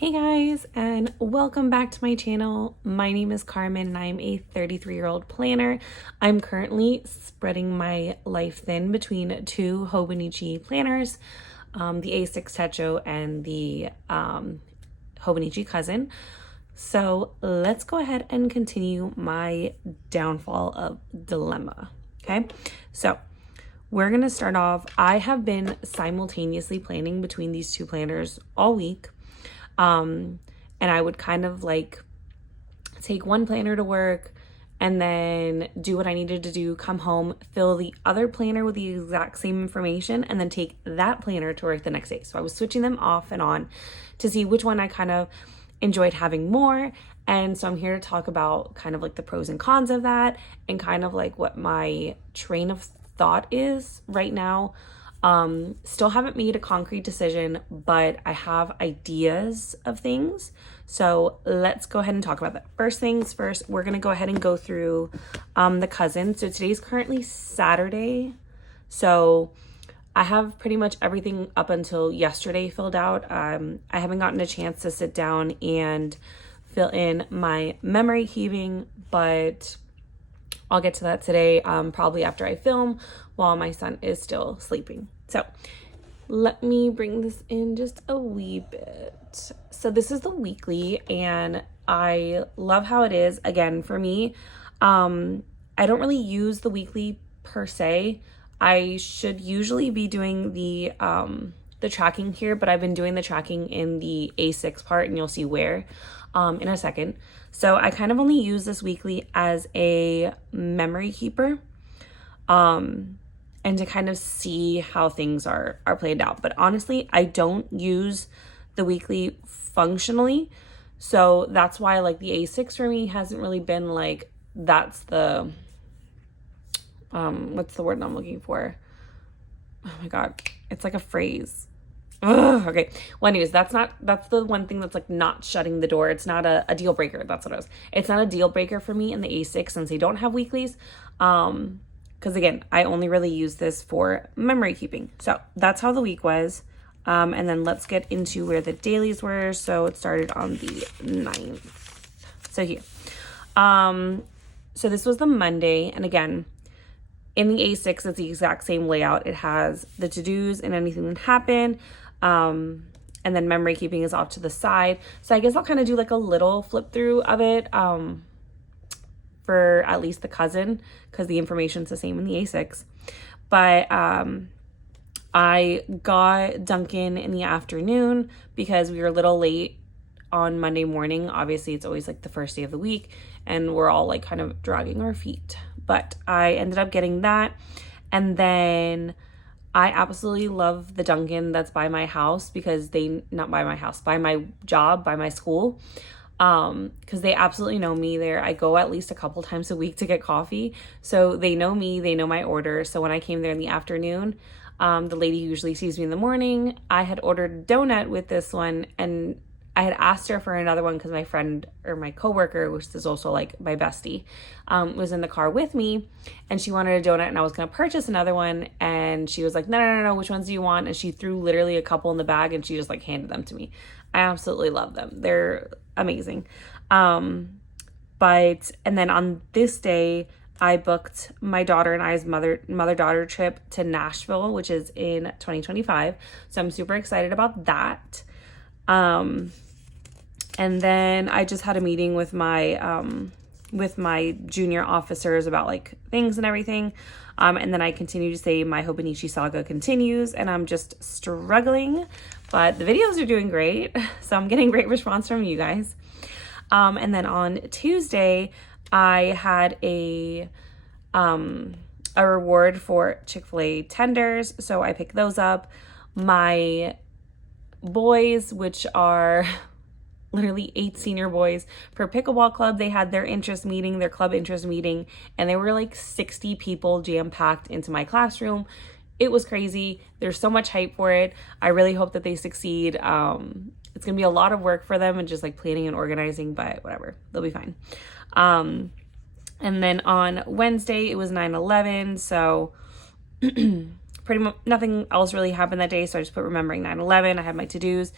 Hey guys, and welcome back to my channel. My name is Carmen and I'm a 33-year-old planner. I'm currently spreading my life thin between two Hobonichi planners, the A6 Tacho and the Hobonichi Cousin. So let's go ahead and continue my downfall of dilemma, okay? So we're gonna start off. I have been simultaneously planning between these two planners all week. And I would kind of like take one planner to work and then do what I needed to do, come home, fill the other planner with the exact same information, and then take that planner to work the next day. So I was switching them off and on to see which one I kind of enjoyed having more. And so I'm here to talk about kind of like the pros and cons of that and kind of like what my train of thought is right now. Still haven't made a concrete decision, but I have ideas of things. So let's go ahead and talk about that. First things first, we're going to go ahead and go through the cousin. So today's currently Saturday. So I have pretty much everything up until yesterday filled out. I haven't gotten a chance to sit down and fill in my memory keeping, but I'll get to that today, probably after I film while my son is still sleeping. So let me bring this in just a wee bit. So this is the weekly and I love how it is. Again, for me, I don't really use the weekly per se. I should usually be doing the tracking here, but I've been doing the tracking in the A6 part and you'll see where in a second. So I kind of only use this weekly as a memory keeper and to kind of see how things are played out. But honestly, I don't use the weekly functionally. So that's why like the A6 for me hasn't really been like, that's the, what's the word I'm looking for? Oh my God, it's like a phrase. Ugh, okay. Well, anyways, that's the one thing that's like not shutting the door. It's not a deal breaker. That's what it was. It's not a deal breaker for me in the A6 since they don't have weeklies. Because again, I only really use this for memory keeping. So that's how the week was. And then let's get into where the dailies were. So it started on the 9th. So here. So this was the Monday. And again, in the A6, it's the exact same layout. It has the to-dos and anything that happened. And then memory keeping is off to the side. So I guess I'll kind of do like a little flip through of it for at least the cousin because the information's the same in the A6. But I got Duncan in the afternoon because we were a little late on Monday morning. Obviously, it's always like the first day of the week and we're all like kind of dragging our feet. But I ended up getting that. And then I absolutely love the Dunkin' that's by my house because not by my house, by my job, by my school. Because they absolutely know me there. I go at least a couple times a week to get coffee. So they know me, they know my order. So when I came there in the afternoon, the lady who usually sees me in the morning, I had ordered a donut with this one and I had asked her for another one because my friend or my coworker, which is also like my bestie, was in the car with me and she wanted a donut and I was going to purchase another one. And she was like, no, which ones do you want? And she threw literally a couple in the bag and she just like handed them to me. I absolutely love them. They're amazing. And then on this day, I booked my daughter and I's mother-daughter trip to Nashville, which is in 2025. So I'm super excited about that. And then I just had a meeting with my junior officers about like things and everything. And then I continue to say my Hobonichi Saga continues and I'm just struggling, but the videos are doing great. So I'm getting great response from you guys. And then on Tuesday, I had a reward for Chick-fil-A tenders. So I picked those up. My boys, which are literally 8 senior boys for pickleball club, they had their club interest meeting, and there were like 60 people jam-packed into my classroom. It was crazy. There's so much hype for it. I really hope that they succeed. It's gonna be a lot of work for them and just like planning and organizing, but whatever, they'll be fine. And then on Wednesday it was 9/11, so pretty much nothing else really happened that day, so I just put remembering 9/11. I had my to-dos.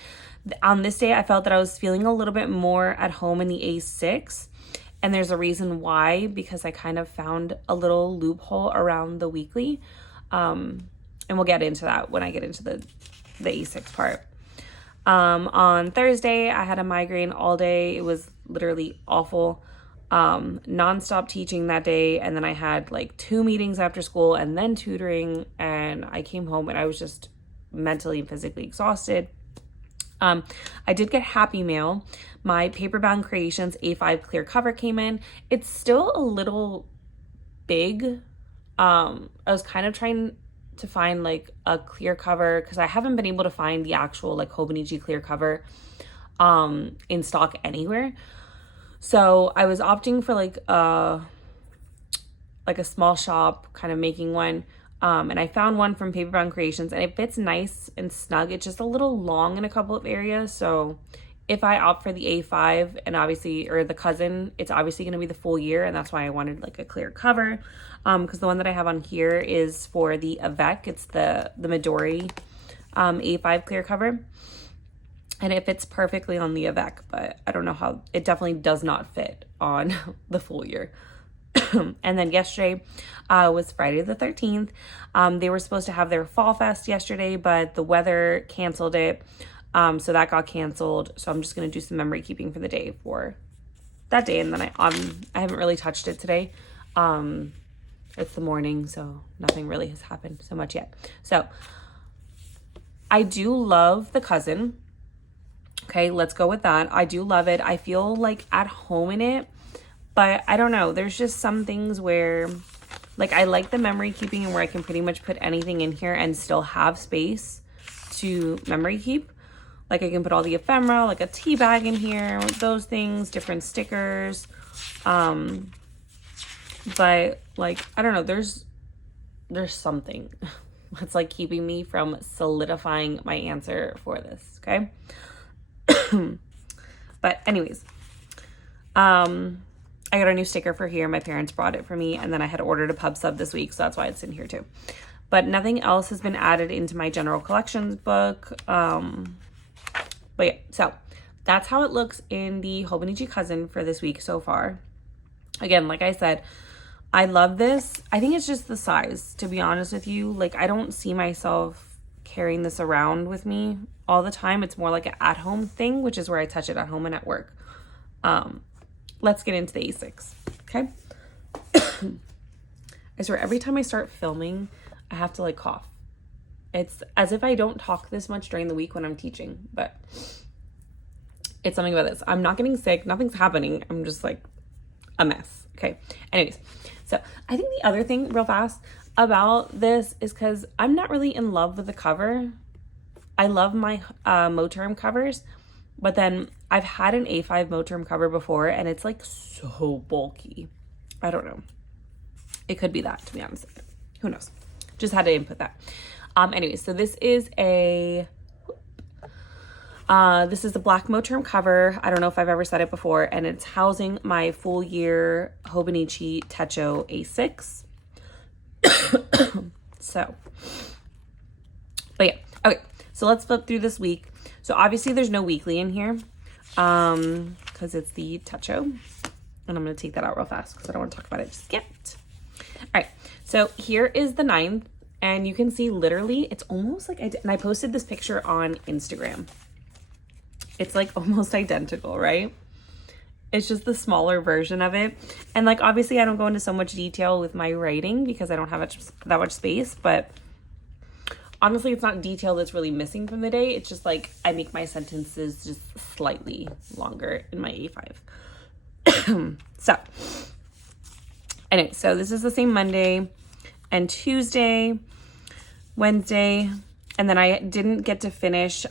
On this day, I felt that I was feeling a little bit more at home in the A6, and there's a reason why, because I kind of found a little loophole around the weekly, and we'll get into that when I get into the A6 part. On Thursday, I had a migraine all day. It was literally awful. Nonstop teaching that day, and then I had like 2 meetings after school and then tutoring, and I came home and I was just mentally and physically exhausted. I did get happy mail. My Paperbound Creations A5 clear cover came in. It's still a little big. I was kind of trying to find like a clear cover because I haven't been able to find the actual like Hobonichi clear cover in stock anywhere. So I was opting for like a small shop kind of making one. And I found one from Paperbound Creations, and it fits nice and snug. It's just a little long in a couple of areas. So if I opt for the A5 and obviously, or the Cousin, it's obviously going to be the full year. And that's why I wanted like a clear cover. Because the one that I have on here is for the Avec. It's the Midori A5 clear cover. And it fits perfectly on the Avec, but I don't know how, it definitely does not fit on the full year. And then yesterday was Friday the 13th. They were supposed to have their Fall Fest yesterday, but the weather canceled it. So that got canceled. So I'm just going to do some memory keeping for the day for that day. And then I haven't really touched it today. It's the morning, so nothing really has happened so much yet. So I do love the Cousin. Okay, let's go with that. I do love it. I feel like at home in it. But I don't know, there's just some things where, like, I like the memory keeping and where I can pretty much put anything in here and still have space to memory keep. Like, I can put all the ephemera, like a tea bag in here, those things, different stickers. But, like, I don't know, there's something that's, like, keeping me from solidifying my answer for this, okay? But anyways, I got a new sticker for here. My parents brought it for me, and then I had ordered a pub sub this week, so that's why it's in here too. But nothing else has been added into my general collections book. But yeah, so that's how it looks in the Hobonichi Cousin for this week so far. Again, like I said, I love this. I think it's just the size, to be honest with you. Like, I don't see myself carrying this around with me all the time. It's more like an at-home thing, which is where I touch it at home and at work. Let's get into the A6, okay? I swear, every time I start filming, I have to like cough. It's as if I don't talk this much during the week when I'm teaching, but it's something about this. I'm not getting sick. Nothing's happening. I'm just like a mess, okay? Anyways, so I think the other thing real fast about this is because I'm not really in love with the cover. I love my Moterm covers, but then I've had an A5 Moterm cover before, and it's like so bulky. I don't know. It could be that, to be honest. Who knows? Just had to input that. Anyways, so this is the black Moterm cover. I don't know if I've ever said it before, and it's housing my full year Hobonichi Tacho A6. So, but yeah, okay. So let's flip through this week. So obviously there's no weekly in here, because it's the Tacho, and I'm going to take that out real fast because I don't want to talk about it just yet. All right, so here is the 9th, and you can see literally it's almost like and I posted this picture on Instagram. It's like almost identical, right? It's just the smaller version of it. And like, obviously I don't go into so much detail with my writing because I don't have that much space, but honestly, it's not detail that's really missing from the day. It's just like I make my sentences just slightly longer in my A5. So anyway, so this is the same Monday and Tuesday, Wednesday, and then I didn't get to finish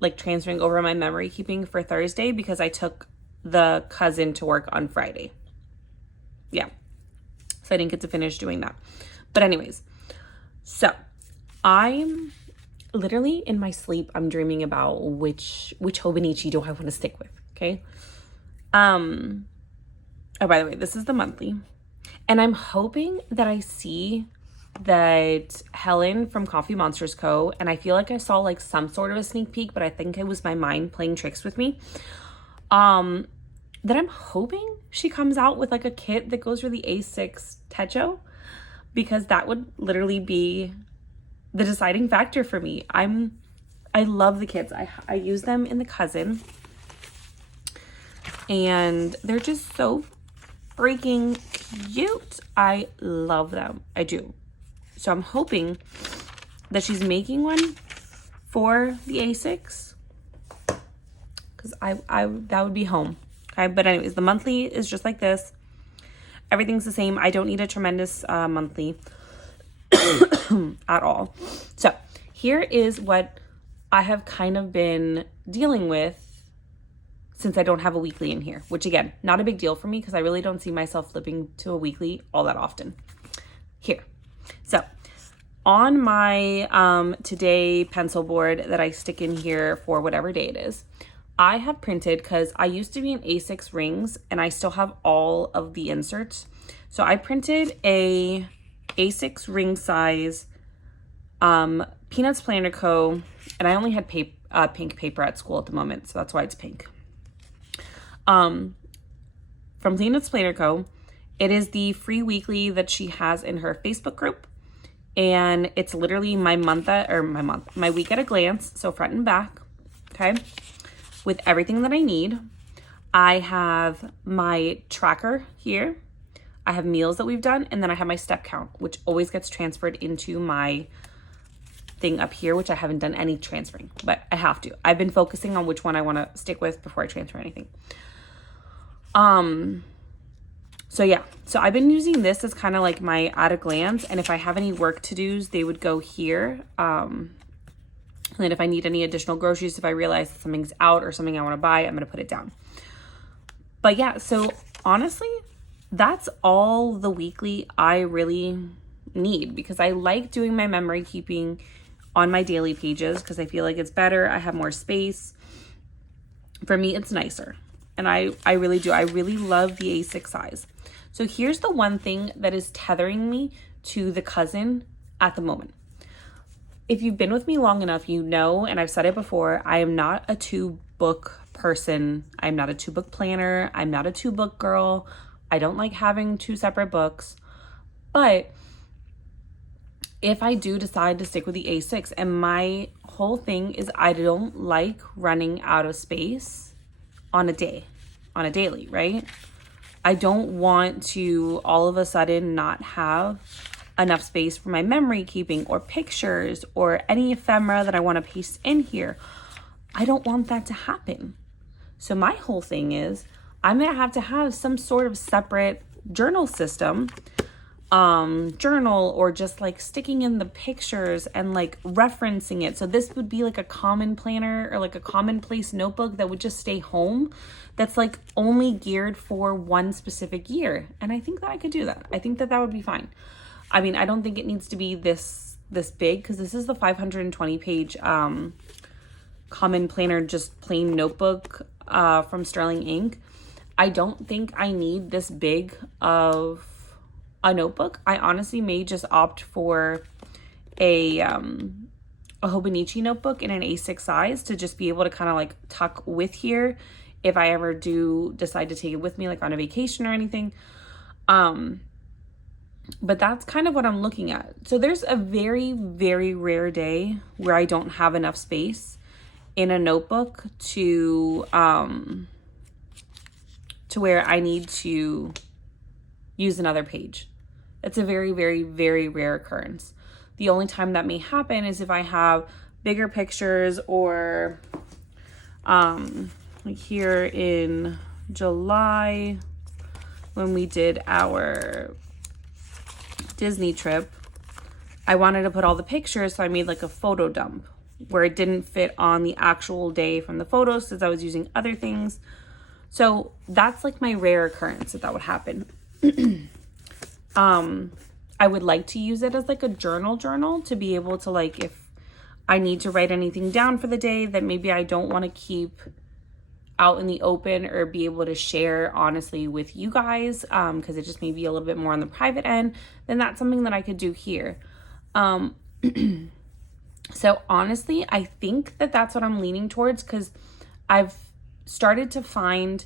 like transferring over my memory keeping for Thursday because I took the Cousin to work on Friday. Yeah, so I didn't get to finish doing that. But anyways, so I'm literally in my sleep, I'm dreaming about which Hobonichi do I want to stick with, okay? Oh, by the way, this is the monthly. And I'm hoping that I see that Helen from Coffee Monsters Co. And I feel like I saw like some sort of a sneak peek, but I think it was my mind playing tricks with me. That I'm hoping she comes out with like a kit that goes for the A6 Tacho, because that would literally be the deciding factor for me. I love the kits. I use them in the Cousin, and they're just so freaking cute. I love them. I do. So I'm hoping that she's making one for the A6, because I that would be home. Okay, but anyways, the monthly is just like this. Everything's the same. I don't need a tremendous monthly at all. So here is what I have kind of been dealing with since I don't have a weekly in here, which again, not a big deal for me because I really don't see myself flipping to a weekly all that often. Here. So on my today pencil board that I stick in here for whatever day it is, I have printed, because I used to be in A6 rings and I still have all of the inserts. So I printed a A6 ring size Peanuts Planner Co. And I only had pink paper at school at the moment, so that's why it's pink. From Peanuts Planner Co. It is the free weekly that she has in her Facebook group. And it's literally my week at a glance, so front and back, okay? With everything that I need. I have my tracker here. I have meals that we've done, and then I have my step count, which always gets transferred into my thing up here, which I haven't done any transferring, but I have to. I've been focusing on which one I want to stick with before I transfer anything. So yeah, so I've been using this as kind of like my at a glance, and if I have any work to dos, they would go here. And then if I need any additional groceries, if I realize that something's out or something I want to buy, I'm going to put it down. But yeah, so honestly, that's all the weekly I really need, because I like doing my memory keeping on my daily pages because I feel like it's better. I have more space. For me, it's nicer. And I really do. I really love the A6 size. So here's the one thing that is tethering me to the Cousin at the moment. If you've been with me long enough, you know, and I've said it before, I am not a 2-book person. I'm not a 2-book planner. I'm not a 2-book girl. I don't like having 2 separate books. But if I do decide to stick with the A6, and my whole thing is I don't like running out of space on a daily, right? I don't want to all of a sudden not have enough space for my memory keeping or pictures or any ephemera that I want to paste in here. I don't want that to happen. So my whole thing is I'm going to have some sort of separate journal system, journal, or just like sticking in the pictures and like referencing it. So this would be like a common planner or like a commonplace notebook that would just stay home. That's like only geared for one specific year. And I think that I could do that. I think that that would be fine. I mean, I don't think it needs to be this big, because this is the 520 page common planner, just plain notebook from Sterling Ink. I don't think I need this big of a notebook. I honestly may just opt for a Hobonichi notebook in an A6 size to just be able to kind of like tuck with here if I ever do decide to take it with me, like on a vacation or anything. But that's kind of what I'm looking at. So there's a very, very rare day where I don't have enough space in a notebook to where I need to use another page. It's a very, very, very rare occurrence. The only time that may happen is if I have bigger pictures, or like here in July when we did our Disney trip, I wanted to put all the pictures, so I made like a photo dump where it didn't fit on the actual day from the photos since I was using other things. So that's like my rare occurrence that would happen. I would like to use it as like a journal to be able to, like, if I need to write anything down for the day that maybe I don't want to keep out in the open or be able to share honestly with you guys, because it just may be a little bit more on the private end, then that's something that I could do here. So honestly, I think that that's what I'm leaning towards, because I've started to find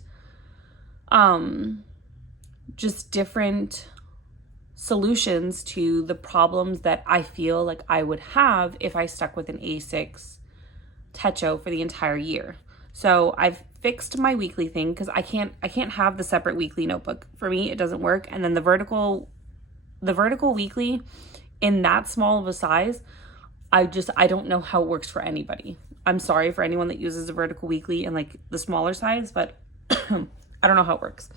just different solutions to the problems that I feel like I would have if I stuck with an A6 Tacho for the entire year. So I've fixed my weekly thing, because I can't have the separate weekly notebook. For me, it doesn't work. And then the vertical weekly in that small of a size, I don't know how it works for anybody. I'm sorry for anyone that uses a vertical weekly in like the smaller size, but I don't know how it works.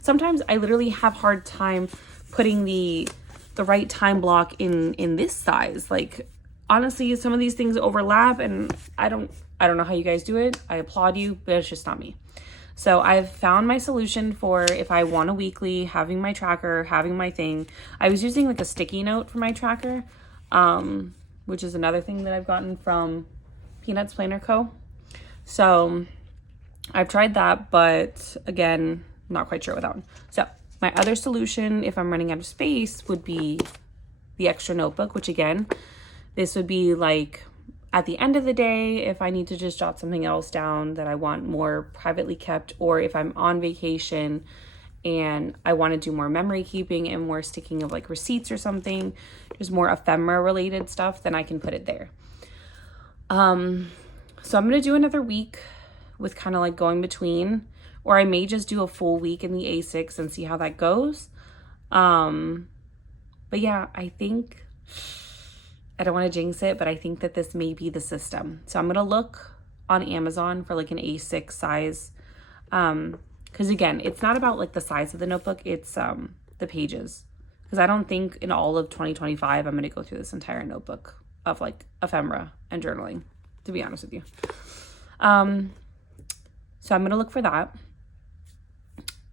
Sometimes I literally have hard time putting the right time block in this size. Like, honestly, some of these things overlap, and I don't know how you guys do it. I applaud you, but it's just not me. So I've found my solution for if I want a weekly, having my tracker, having my thing. I was using like a sticky note for my tracker, which is another thing that I've gotten from Peanuts Planner Co. So I've tried that, but again, not quite sure with that one. So my other solution, if I'm running out of space, would be the extra notebook, which again, this would be like at the end of the day, if I need to just jot something else down that I want more privately kept, or if I'm on vacation and I want to do more memory keeping and more sticking of like receipts or something, just more ephemera related stuff, then I can put it there. So I'm going to do another week with kind of like going between, or I may just do a full week in the A6 and see how that goes. But yeah, I think, I don't want to jinx it, but I think that this may be the system. So I'm going to look on Amazon for like an A6 size. Because again, it's not about like the size of the notebook, it's the pages. Because I don't think in all of 2025, I'm going to go through this entire notebook of like ephemera and journaling, to be honest with you. So I'm going to look for that.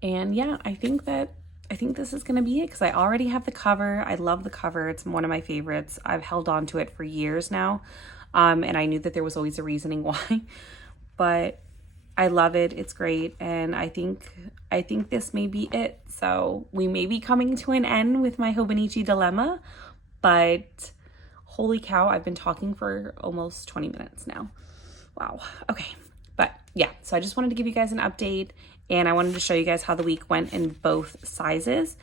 And yeah, I think this is going to be it, because I already have the cover. I love the cover. It's one of my favorites. I've held on to it for years now. And I knew that there was always a reasoning why, but I love it. It's great. And I think this may be it. So we may be coming to an end with my Hobonichi dilemma, but holy cow, I've been talking for almost 20 minutes now. Wow. Okay. But yeah, so I just wanted to give you guys an update, and I wanted to show you guys how the week went in both sizes.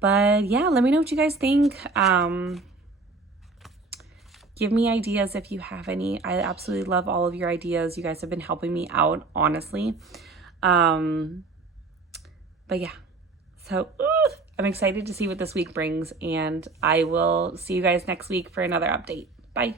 But yeah, let me know what you guys think. Give me ideas if you have any. I absolutely love all of your ideas. You guys have been helping me out, honestly. But yeah, so I'm excited to see what this week brings, and I will see you guys next week for another update. Bye.